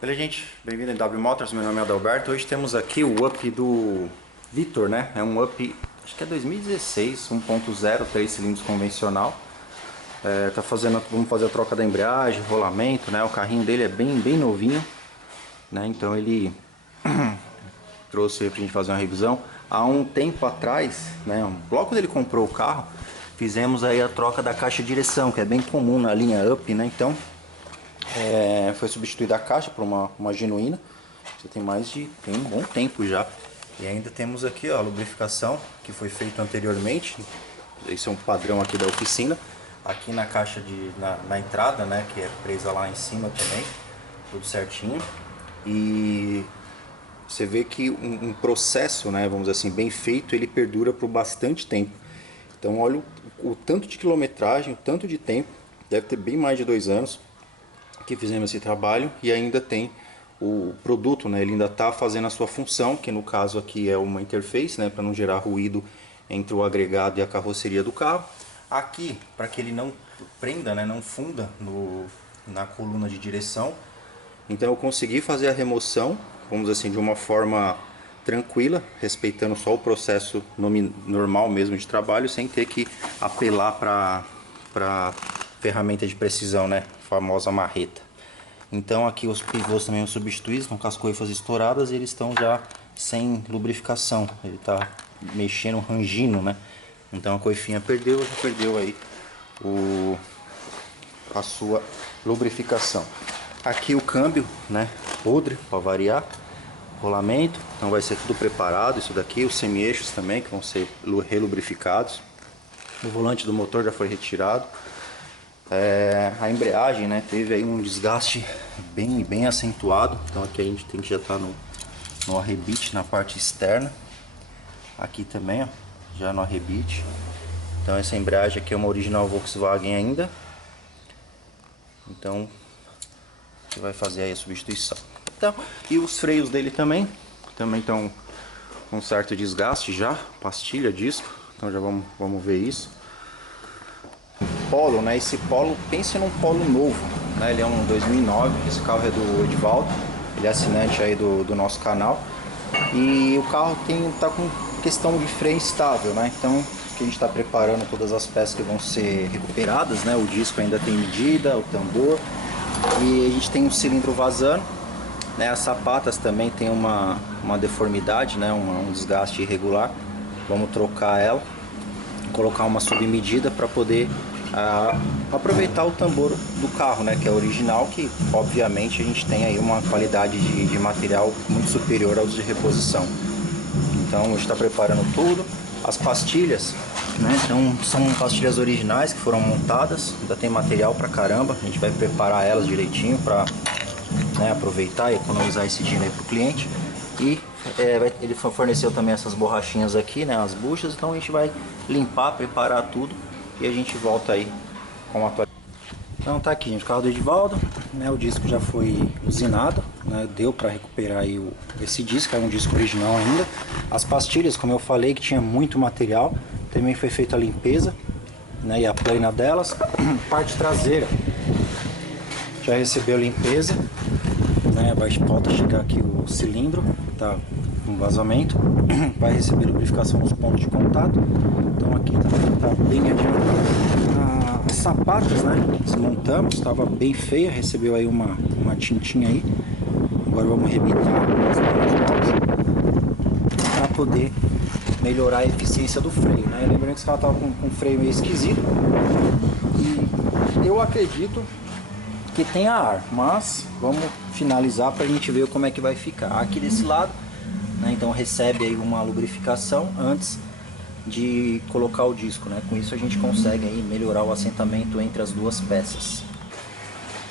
Olá, gente, bem-vindo em W Motors, meu nome é Adalberto. Hoje temos aqui o Up do Vitor, né? É um Up, acho que é 2016, 1.0, 3 cilindros convencional. Vamos fazer a troca da embreagem, rolamento, né? O carrinho dele é bem novinho, né? Então ele trouxe aí pra gente fazer uma revisão. Há um tempo atrás, né? Logo quando ele comprou o carro, fizemos aí a troca da caixa de direção, que é bem comum na linha Up, né? Então foi substituída a caixa por uma genuína. Você tem tem um bom tempo já. E ainda temos aqui ó, a lubrificação que foi feita anteriormente. Esse é um padrão aqui da oficina. Aqui na caixa na entrada, né, que é presa lá em cima também, tudo certinho. E você vê que um processo, né, vamos dizer assim, bem feito, ele perdura por bastante tempo. Então olha o tanto de quilometragem, o tanto de tempo, deve ter bem mais de 2 anos que fizemos esse trabalho, e ainda tem o produto, né? Ele ainda está fazendo a sua função, que no caso aqui é uma interface, né? Para não gerar ruído entre o agregado e a carroceria do carro. Aqui, para que ele não prenda, né? Não funda na coluna de direção. Então eu consegui fazer a remoção, vamos dizer assim, de uma forma tranquila, respeitando só o processo normal mesmo de trabalho, sem ter que apelar para ferramenta de precisão, né? A famosa marreta. Então aqui os pivôs também são substituídos, estão com as coifas estouradas e eles estão já sem lubrificação. Ele está mexendo, rangindo, né? Então a coifinha já perdeu aí a sua lubrificação. Aqui o câmbio, né? Podre, para variar. Rolamento, então vai ser tudo preparado. Isso daqui, os semi-eixos também, que vão ser relubrificados. O volante do motor já foi retirado. A embreagem, né, teve aí um desgaste bem acentuado. Então aqui a gente tem que já estar no arrebite na parte externa. Aqui também, ó, já no arrebite. Então essa embreagem aqui é uma original Volkswagen ainda. Então você vai fazer aí a substituição. Então, e os freios dele também estão com certo desgaste já, pastilha, disco. Então já vamos ver isso. Polo, né? Esse Polo, pense num Polo novo, né? Ele é um 2009, esse carro é do Edivaldo, ele é assinante aí do nosso canal. E o carro tá com questão de freio instável, né? Então aqui a gente está preparando todas as peças que vão ser recuperadas, né? O disco ainda tem medida, o tambor, e a gente tem um cilindro vazando, né? As sapatas também tem uma deformidade, né? Um desgaste irregular. Vamos trocar ela, colocar uma submedida para poder aproveitar o tambor do carro, né, que é original, que obviamente a gente tem aí uma qualidade de material muito superior aos de reposição. Então a gente está preparando tudo. As pastilhas, né, então, são pastilhas originais que foram montadas, ainda tem material pra caramba. A gente vai preparar elas direitinho para, né, aproveitar e economizar esse dinheiro aí pro cliente. E ele forneceu também essas borrachinhas aqui, né, as buchas. Então a gente vai limpar, preparar tudo e a gente volta aí com a atualização. Então tá aqui, gente, o carro do Edivaldo, né, o disco já foi usinado, né, deu para recuperar aí esse disco, é um disco original ainda. As pastilhas, como eu falei, que tinha muito material, também foi feita a limpeza, né, e a plana delas. Parte traseira já recebeu limpeza, né, volta a chegar aqui o cilindro, tá com vazamento, vai receber lubrificação nos pontos de contato. Então aqui também tá bem adiantado. As sapatas, né, desmontamos, estava bem feia, recebeu aí uma tintinha aí. Agora vamos rebitar para poder melhorar a eficiência do freio, né? Lembrando que esse carro tava com um freio meio esquisito e eu acredito que tenha ar, mas vamos finalizar para a gente ver como é que vai ficar. Aqui desse lado, né, então recebe aí uma lubrificação antes de colocar o disco, né? Com isso a gente consegue aí melhorar o assentamento entre as duas peças.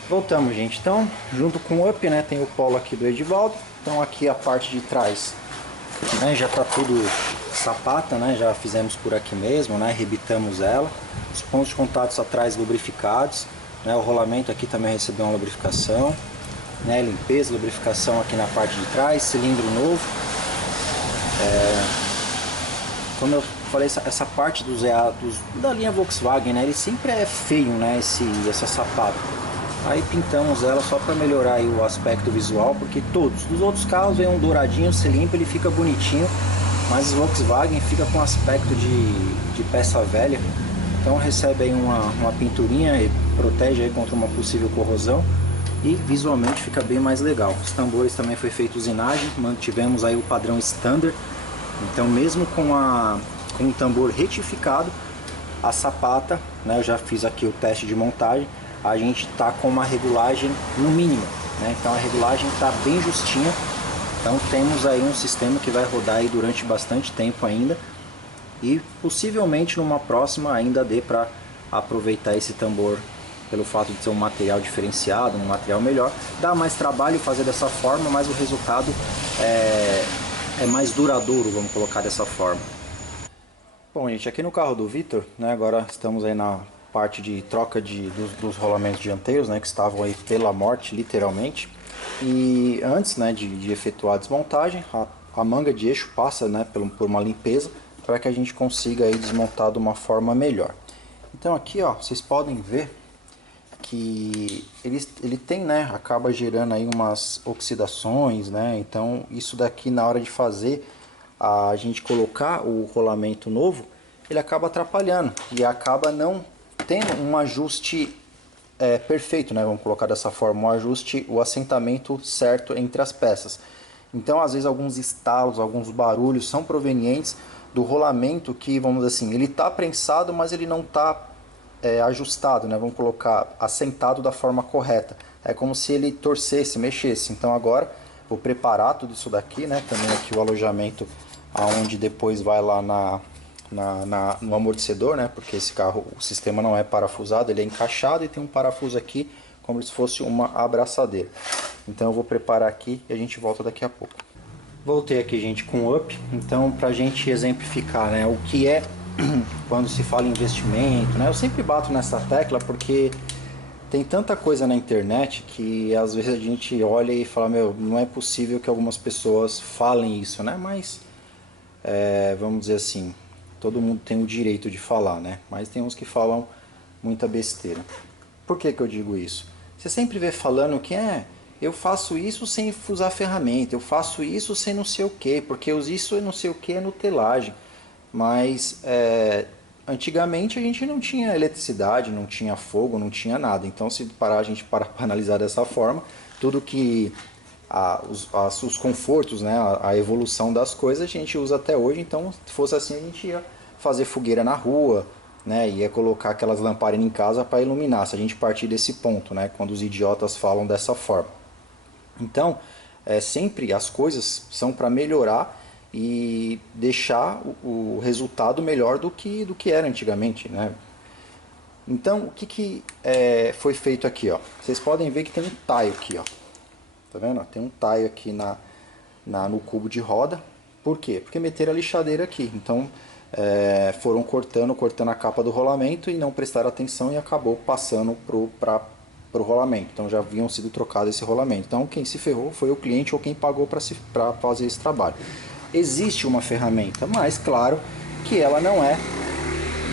Voltamos, gente. Então, junto com o Up, né, tem o Polo aqui do Edivaldo. Então aqui a parte de trás, né, já tá tudo sapata, né? Já fizemos por aqui mesmo, né? Rebitamos ela. Os pontos de contatos atrás lubrificados, né? O rolamento aqui também recebeu uma lubrificação, né? Limpeza, lubrificação aqui na parte de trás, cilindro novo. Como eu falei, essa parte da linha Volkswagen, né, ele sempre é feio, né, essa sapata. Aí pintamos ela só para melhorar aí o aspecto visual, porque todos dos outros carros vem um douradinho, você limpa, ele fica bonitinho, mas o Volkswagen fica com aspecto de peça velha. Então recebe aí uma pinturinha e protege aí contra uma possível corrosão e visualmente fica bem mais legal. Os tambores também foi feito usinagem, mantivemos aí o padrão standard. Então mesmo com o tambor retificado, a sapata, né, eu já fiz aqui o teste de montagem, a gente tá com uma regulagem no mínimo, né? Então a regulagem tá bem justinha. Então temos aí um sistema que vai rodar aí durante bastante tempo ainda e possivelmente numa próxima ainda dê para aproveitar esse tambor pelo fato de ser um material diferenciado, um material melhor. Dá mais trabalho fazer dessa forma, mas o resultado é mais duradouro, vamos colocar dessa forma. Bom, gente, aqui no carro do Vitor, né, agora estamos aí na parte de troca dos rolamentos dianteiros, né, que estavam aí pela morte, literalmente. E antes, né, de efetuar a desmontagem, a manga de eixo passa, né, por uma limpeza para que a gente consiga aí desmontar de uma forma melhor. Então aqui, ó, vocês podem ver que ele tem, né, acaba gerando aí umas oxidações, né? Então isso daqui na hora de fazer a gente colocar o rolamento novo, ele acaba atrapalhando e acaba não tendo um ajuste perfeito, né? Vamos colocar dessa forma, o assentamento certo entre as peças. Então às vezes alguns estalos, alguns barulhos são provenientes do rolamento que, vamos dizer assim, ele está prensado, mas ele não está ajustado, né? Vamos colocar assentado da forma correta. É como se ele torcesse, mexesse. Então agora vou preparar tudo isso daqui, né? Também aqui o alojamento aonde depois vai lá no amortecedor, né? Porque esse carro, o sistema não é parafusado, ele é encaixado e tem um parafuso aqui como se fosse uma abraçadeira. Então eu vou preparar aqui e a gente volta daqui a pouco. Voltei aqui, gente, com o UP. Então, para a gente exemplificar, né, o que é quando se fala em investimento, né? Eu sempre bato nessa tecla porque tem tanta coisa na internet que às vezes a gente olha e fala, meu, não é possível que algumas pessoas falem isso, né? Mas vamos dizer assim, todo mundo tem o direito de falar, né? Mas tem uns que falam muita besteira. Por que eu digo isso? Você sempre vê falando que eu faço isso sem usar ferramenta, eu faço isso sem não sei o que, porque eu uso isso e não sei o que é nutelagem. Mas antigamente a gente não tinha eletricidade, não tinha fogo, não tinha nada. Então se a gente parar para analisar dessa forma, tudo que os confortos, né, a evolução das coisas a gente usa até hoje. Então se fosse assim a gente ia fazer fogueira na rua, né, ia colocar aquelas lamparinas em casa para iluminar, se a gente partir desse ponto, né, quando os idiotas falam dessa forma. Então sempre as coisas são para melhorar e deixar o resultado melhor do que era antigamente, né? Então o que foi feito aqui, ó? Vocês podem ver que tem um taio aqui, ó. Tá vendo? Tem um taio aqui no cubo de roda. Por quê? Porque meteram a lixadeira aqui. Então foram cortando a capa do rolamento e não prestaram atenção e acabou passando para o rolamento. Então já haviam sido trocado esse rolamento. Então quem se ferrou foi o cliente ou quem pagou para fazer esse trabalho. Existe uma ferramenta, mas claro que ela não é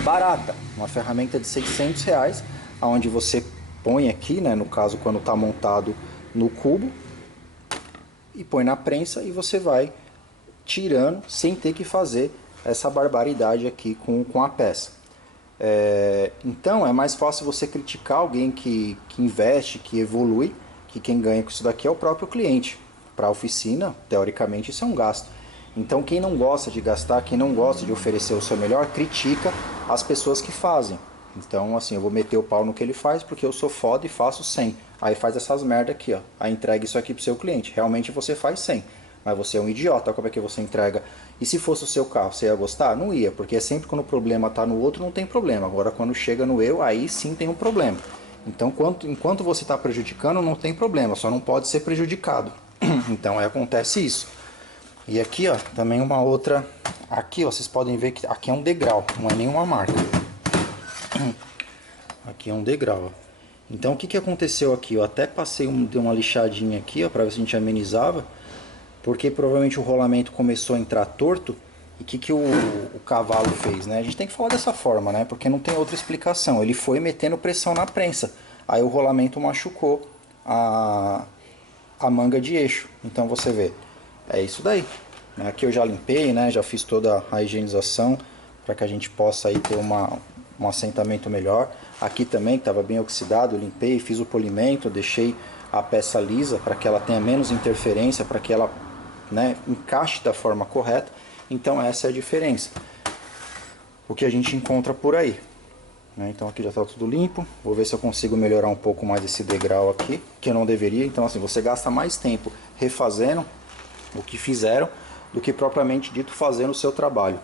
barata. Uma ferramenta de R$600, onde você põe aqui, né, no caso quando está montado no cubo, e põe na prensa e você vai tirando sem ter que fazer essa barbaridade aqui com a peça. Então é mais fácil você criticar alguém que investe, que evolui, que quem ganha com isso daqui é o próprio cliente. Para a oficina, teoricamente, isso é um gasto. Então quem não gosta de gastar, quem não gosta de oferecer o seu melhor, critica as pessoas que fazem. Então assim, eu vou meter o pau no que ele faz porque eu sou foda e faço 100. Aí faz essas merda aqui, ó. Aí entrega isso aqui pro seu cliente. Realmente você faz 100. Mas você é um idiota, como é que você entrega? E se fosse o seu carro, você ia gostar? Não ia, porque sempre quando o problema tá no outro não tem problema. Agora quando chega no eu, aí sim tem um problema. Então enquanto você está prejudicando, não tem problema, só não pode ser prejudicado. Então acontece isso. E aqui, ó, também uma outra. Aqui, ó, vocês podem ver que aqui é um degrau, não é nenhuma marca. Aqui é um degrau, ó. Então o que aconteceu aqui? Eu até dei uma lixadinha aqui, ó, para ver se a gente amenizava, porque provavelmente o rolamento começou a entrar torto. E o que o cavalo fez, né? A gente tem que falar dessa forma, né? Porque não tem outra explicação. Ele foi metendo pressão na prensa. aí o rolamento machucou a manga de eixo. Então você vê, é isso daí. Aqui eu já limpei, né? Já fiz toda a higienização para que a gente possa aí ter um assentamento melhor. Aqui também, que estava bem oxidado, eu limpei, fiz o polimento, deixei a peça lisa para que ela tenha menos interferência, para que ela, né, encaixe da forma correta. Então essa é a diferença, o que a gente encontra por aí, né? Então aqui já está tudo limpo. Vou ver se eu consigo melhorar um pouco mais esse degrau aqui, que eu não deveria. Então assim, você gasta mais tempo refazendo o que fizeram do que propriamente dito fazendo o seu trabalho.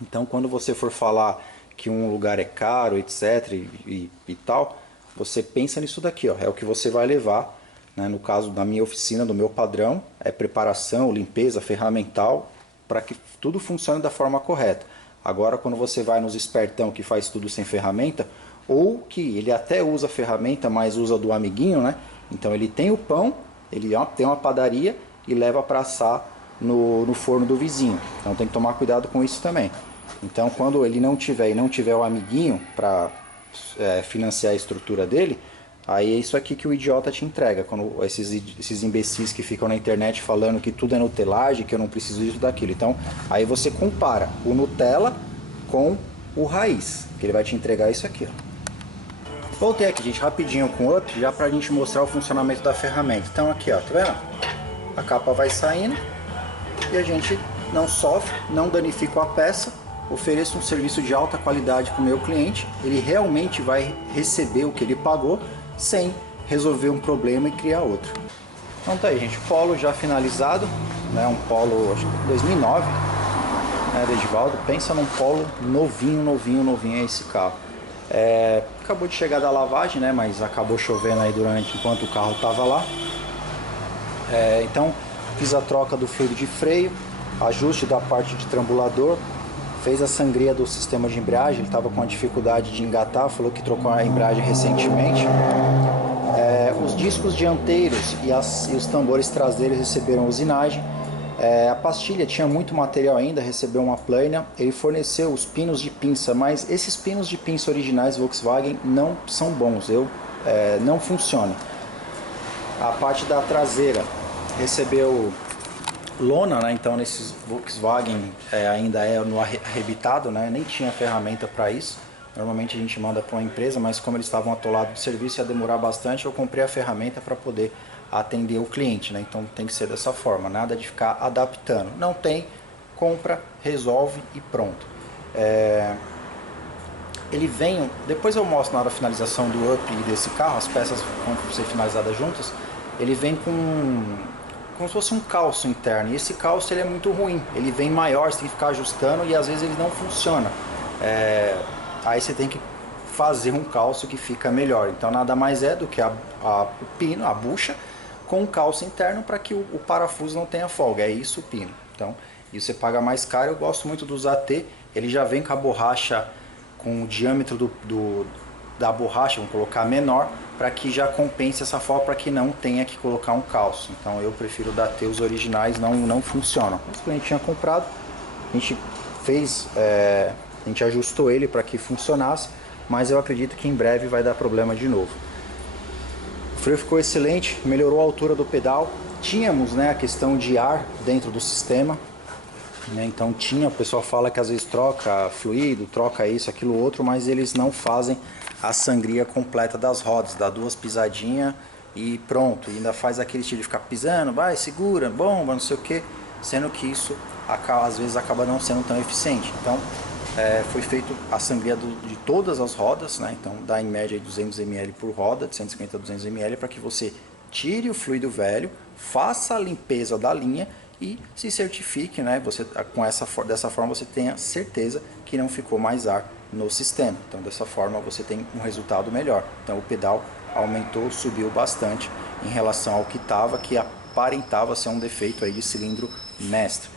Então quando você for falar que um lugar é caro, etc e tal, você pensa nisso daqui, ó, é o que você vai levar, né? No caso da minha oficina, do meu padrão, é preparação, limpeza, ferramental, para que tudo funcione da forma correta. Agora quando você vai nos espertão que faz tudo sem ferramenta, ou que ele até usa ferramenta, mas usa do amiguinho, né? Então ele tem o pão, ele tem uma padaria e leva para assar no forno do vizinho. Então tem que tomar cuidado com isso também. Então quando ele não tiver e não tiver o amiguinho para financiar a estrutura dele, aí é isso aqui que o idiota te entrega. Quando esses imbecis que ficam na internet falando que tudo é nutelagem, que eu não preciso disso daquilo. Então aí você compara o Nutella com o raiz, que ele vai te entregar isso aqui, ó. Voltei aqui, gente, rapidinho com o Up, já pra gente mostrar o funcionamento da ferramenta. Então aqui, ó, tá vendo? A capa vai saindo e a gente não sofre, não danifica a peça. Ofereço um serviço de alta qualidade para o meu cliente, ele realmente vai receber o que ele pagou sem resolver um problema e criar outro. Então tá aí, gente, polo já finalizado, né? Um polo, acho que 2009, né, do Edivaldo. Pensa num polo novinho, novinho, novinho é esse carro. Acabou de chegar da lavagem, né? Mas acabou chovendo aí enquanto o carro estava lá. Então fiz a troca do fluido de freio, ajuste da parte de trambulador. Fez a sangria do sistema de embreagem, ele estava com a dificuldade de engatar, falou que trocou a embreagem recentemente. Os discos dianteiros e os tambores traseiros receberam usinagem. A pastilha tinha muito material ainda, recebeu uma plânia. Ele forneceu os pinos de pinça, mas esses pinos de pinça originais Volkswagen não são bons, não funcionam. A parte da traseira recebeu lona, né? Então nesses Volkswagen ainda é no arrebitado, né? Nem tinha ferramenta para isso. Normalmente a gente manda para uma empresa, mas como eles estavam atolados de serviço ia demorar bastante, eu comprei a ferramenta para poder atender o cliente, né? Então tem que ser dessa forma, nada de ficar adaptando. Não tem, compra, resolve e pronto. Ele vem, depois eu mostro na hora da finalização do Up e desse carro, as peças vão ser finalizadas juntas. Ele vem como se fosse um calço interno, e esse calço ele é muito ruim, ele vem maior, você tem que ficar ajustando e às vezes ele não funciona. Aí você tem que fazer um calço que fica melhor. Então nada mais é do que o pino, a bucha, com um calço interno para que o parafuso não tenha folga, é isso o pino. Então isso você paga mais caro. Eu gosto muito dos AT, ele já vem com a borracha, com o diâmetro da borracha, vamos colocar menor, para que já compense essa folga, para que não tenha que colocar um calço. Então eu prefiro da AT, os originais não funcionam. O cliente tinha comprado, a gente fez, a gente ajustou ele para que funcionasse, mas eu acredito que em breve vai dar problema de novo. O freio ficou excelente, melhorou a altura do pedal. Tínhamos, né, a questão de ar dentro do sistema, né? Então o pessoal fala que às vezes troca fluido, troca isso, aquilo, outro, mas eles não fazem a sangria completa das rodas, dá 2 pisadinhas e pronto, e ainda faz aquele estilo de ficar pisando, vai, segura, bomba, não sei o que, sendo que isso às vezes acaba não sendo tão eficiente. Então foi feito a sangria de todas as rodas, né? Então dá em média 200 ml por roda, de 150 a 200 ml, para que você tire o fluido velho, faça a limpeza da linha e se certifique, né? Dessa forma você tenha certeza que não ficou mais ar no sistema. Então dessa forma você tem um resultado melhor. Então o pedal aumentou, subiu bastante em relação ao que estava, que aparentava ser um defeito aí de cilindro mestre.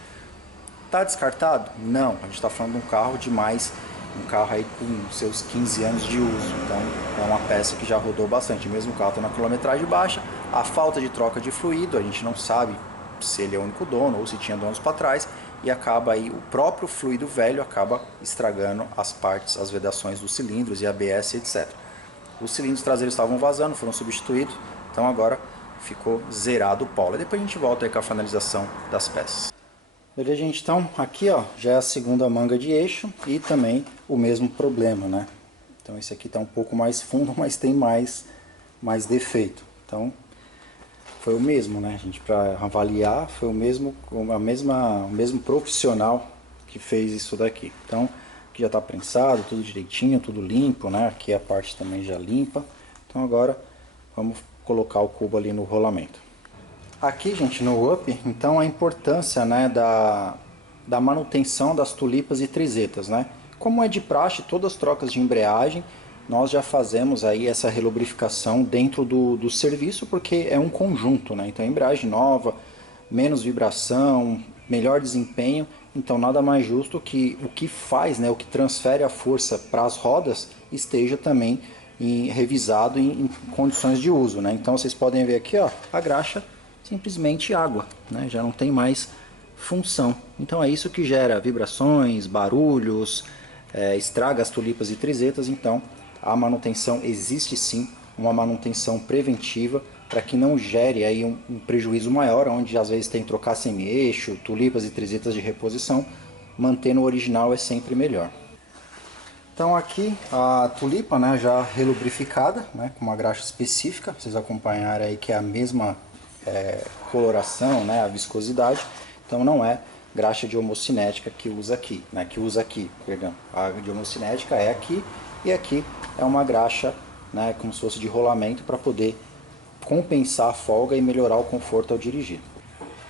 Está descartado? Não, a gente está falando de um carro um carro aí com seus 15 anos de uso, então é uma peça que já rodou bastante, mesmo o carro está na quilometragem baixa. A falta de troca de fluido, a gente não sabe se ele é o único dono ou se tinha donos para trás, e acaba aí o próprio fluido velho acaba estragando as partes, as vedações dos cilindros e ABS, etc. Os cilindros traseiros estavam vazando, foram substituídos, então agora ficou zerado o polo. E depois a gente volta aí com a finalização das peças. Beleza, gente? Então aqui ó, já é a segunda manga de eixo e também o mesmo problema, né? Então esse aqui está um pouco mais fundo, mas tem mais defeito. Então foi o mesmo, né, gente? Para avaliar, foi o mesmo profissional que fez isso daqui. Então aqui já está prensado, tudo direitinho, tudo limpo, né? Aqui a parte também já limpa. Então agora vamos colocar o cubo ali no rolamento. Aqui, gente, no UP, então a importância, né, da manutenção das tulipas e trizetas, né? Como é de praxe, todas as trocas de embreagem, nós já fazemos aí essa relubrificação dentro do serviço, porque é um conjunto, né? Então embreagem nova, menos vibração, melhor desempenho, então nada mais justo que o que faz, né, o que transfere a força para as rodas esteja também revisado em condições de uso, né? Então vocês podem ver aqui, ó, a graxa simplesmente água, né? Já não tem mais função. Então é isso que gera vibrações, barulhos, estraga as tulipas e trizetas. Então a manutenção existe sim, uma manutenção preventiva para que não gere aí um prejuízo maior, onde às vezes tem que trocar semi-eixo, tulipas e trizetas de reposição. Mantendo o original é sempre melhor. Então aqui a tulipa, né, já relubrificada, né, com uma graxa específica, vocês acompanharem aí que é a mesma coloração, né, a viscosidade. Então não é graxa de homocinética que usa aqui, né, perdão. A de homocinética é aqui e aqui é uma graxa, né, como se fosse de rolamento para poder compensar a folga e melhorar o conforto ao dirigir.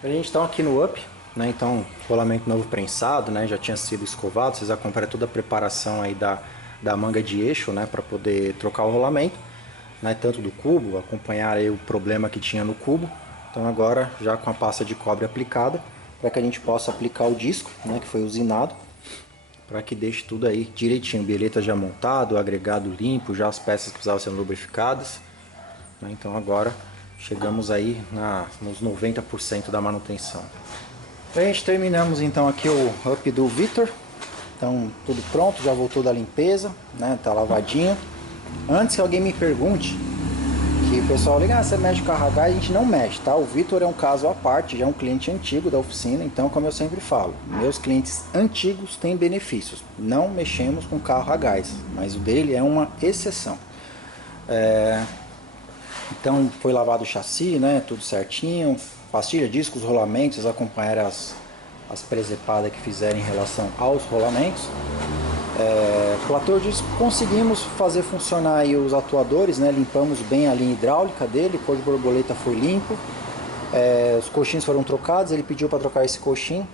A gente está aqui no UP, né, então rolamento novo prensado, né, já tinha sido escovado, vocês acompanham toda a preparação aí da manga de eixo, né, para poder trocar o rolamento, né, tanto do cubo, acompanhar aí o problema que tinha no cubo. Então agora já com a pasta de cobre aplicada, para que a gente possa aplicar o disco, né, que foi usinado, para que deixe tudo aí direitinho, bilheta já montado, agregado limpo, já as peças que precisavam ser lubrificadas, né? Então agora chegamos aí nos 90% da manutenção. A gente terminamos então aqui o UP do Vitor. Então tudo pronto, já voltou da limpeza, né, tá lavadinho. Antes que alguém me pergunte, que o pessoal liga, você mexe com carro a gás, a gente não mexe, tá? O Vitor é um caso à parte, já é um cliente antigo da oficina, então como eu sempre falo, meus clientes antigos têm benefícios. Não mexemos com carro a gás, mas o dele é uma exceção. Então foi lavado o chassi, né? Tudo certinho, pastilha, discos, rolamentos, acompanhar as presepadas que fizeram em relação aos rolamentos. Platô de disco, conseguimos fazer funcionar aí os atuadores, né? Limpamos bem a linha hidráulica dele, cor de borboleta foi limpo, os coxins foram trocados, ele pediu para trocar esse coxim,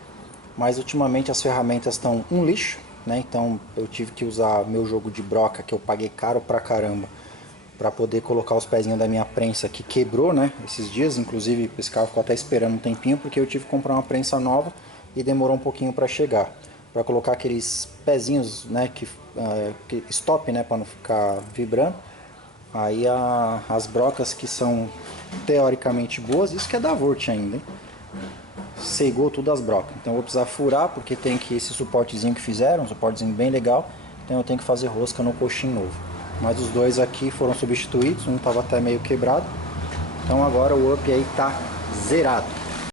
mas ultimamente as ferramentas estão um lixo, né? Então eu tive que usar meu jogo de broca, que eu paguei caro pra caramba, para poder colocar os pezinhos da minha prensa que quebrou, né, esses dias. Inclusive esse carro ficou até esperando um tempinho, porque eu tive que comprar uma prensa nova e demorou um pouquinho para chegar, para colocar aqueles pezinhos, né, que stop, né, para não ficar vibrando. Aí as brocas que são teoricamente boas, isso que é da Vurt ainda, hein? Cegou tudo as brocas, então eu vou precisar furar, porque tem que esse suportezinho que fizeram, um suportezinho bem legal, então eu tenho que fazer rosca no coxim novo. Mas os dois aqui foram substituídos, um estava até meio quebrado, então agora o UP aí tá zerado.